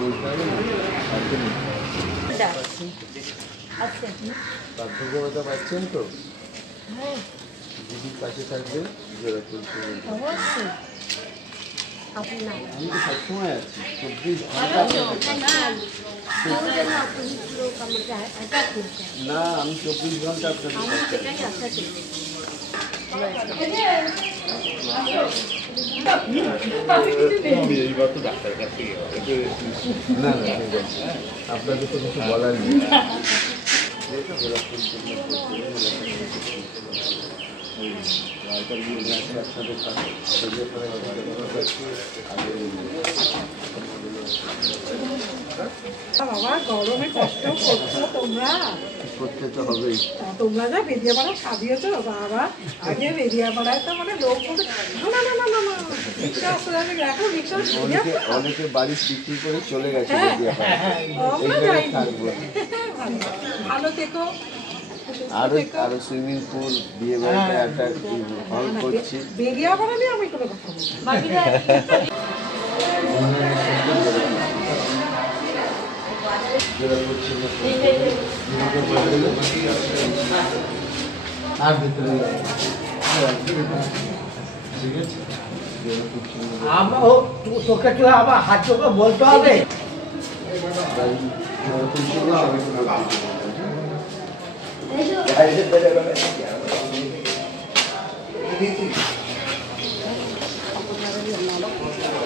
বলতে হবে না একদমই পার্থক্যতা পাচ্ছেন তো? হ্যাঁ দিদির পাশে থাকবে জোড়া তুলতে অবশ্যই। আমি তো সবসময় আছি 24 না আমি 24 ঘন্টা আপনাদের না না আপনাদের তো কিছু বলার নেই বাবা গরমে কষ্ট করছো তোমরা, করতে তো হবেই। তোমরা যা বেদিয়াপাড়া সাজিয়েছো বাবা, আগে বেদিয়াপাড়ায় তো মানে লোক বলতে না না না না না রিক্সা আসলে এখন রিক্সা অনেকে বাড়ি বিক্রি করে চলে গেছে ভালো থেকো। আরো সুইমিং পুল বিয়ে বাড়িতে একটা হল করছি বেদিয়াপাড়া নিয়ে আমি কোনো কথা বলছি আর ভিতরে তোকে তো আবার হাত চোখে বলতে হবে।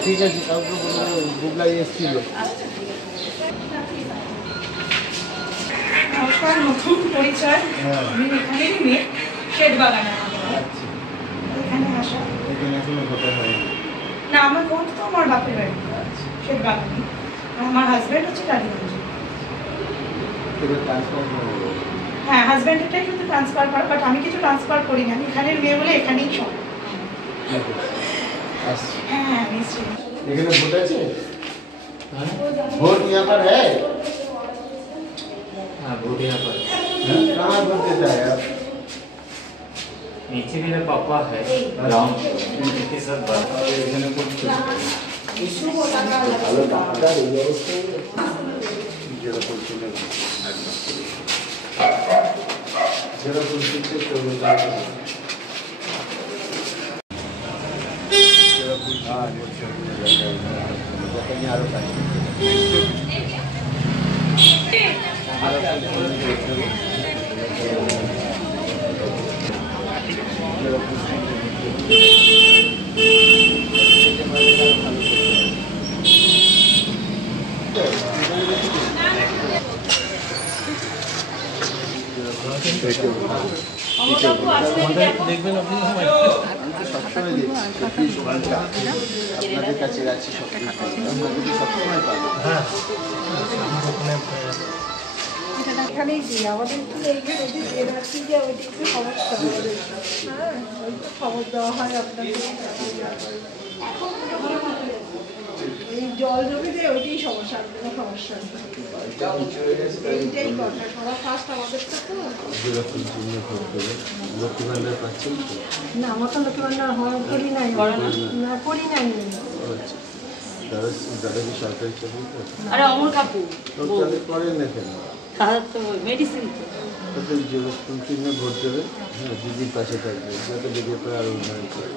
ঠিক আছে কাউকে গুগলাই এসেছিল। নমস্কার, নতুন পরিচয়। আমি এখানেরই মেয়ে, শেড বাগানে এখানে আসা। না আমার বোন তো আমার বাপের বাড়ি শেড বাগানে, আর আমার হাজব্যান্ড হচ্ছে টালিগঞ্জে। হ্যাঁ হাজব্যান্ডেরটাই শুধু ট্রান্সফার করা, বাট আমি কিছু ট্রান্সফার করি না, আমি এখানের মেয়ে বলে এখানেই সব। হ্যাঁ হ্যাঁ নিশ্চয়ই। এখানে ভোট আছে? ভোট यहाँ पर है? हाँ वोट यहाँ पर कहाँ वोट देता है आप? नीचे मेरा पापा है ग्राउंड के साथ बात এখানে করছে ভালো ডাক্তার এই অবস্থায় যেটা করছে না যেটা করছে চলে যাবে আরো কাজ দেখবেন আপনি সবসময় দেখছি 24 ঘন্টা আপনাদের কাছে রাখছি আপনাদের সবসময় পাবেন। এখানেই দিই আমাদের একটু এইখানে যদি দিয়ে রাখছি যে ওইটা একটু সমস্যা আমাদের। হ্যাঁ ওই তো খবর দেওয়া হয় আপনাকে, এই জল জমি দিয়ে ওইটাই সমস্যা, আর কোনো সমস্যা নেই। এইটাই কথা সবার ফার্স্ট আমাদেরটা তো। লক্ষ্মী ভান্ডার পাচ্ছেন তো? না আমার তো লক্ষ্মী ভান্ডার করি নাই, না করি নাই। দাদা কি সরকারি চাকরি তো? আরে অমর কাপড় তাহলে করেন না কেন? তাহলে তো মেডিসিন তো তাহলে যে চিহ্ন ভোট দেবে, হ্যাঁ দিদির পাশে থাকবে যাতে বেরিয়ে পড়ে আরো উন্নয়ন করে।